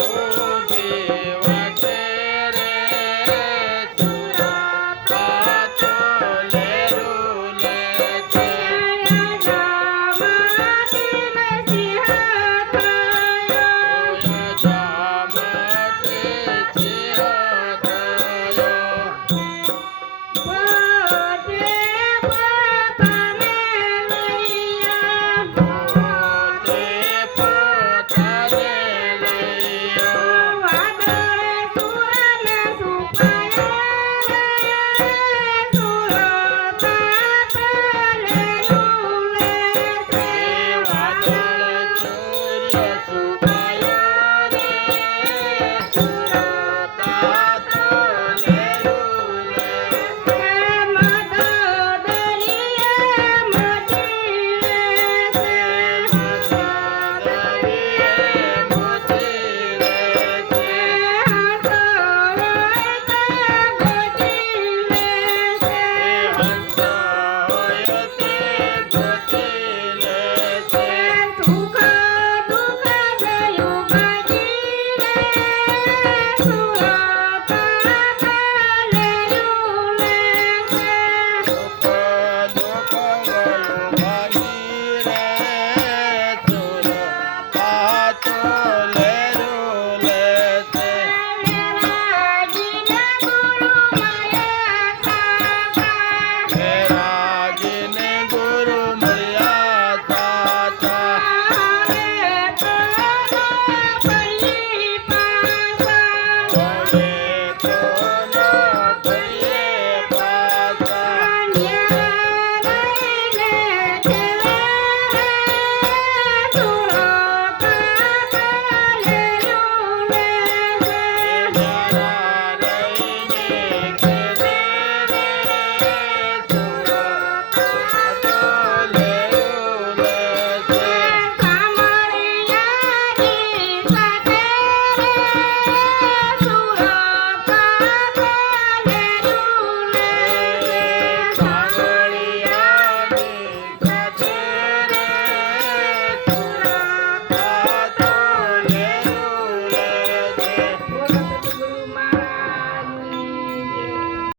ও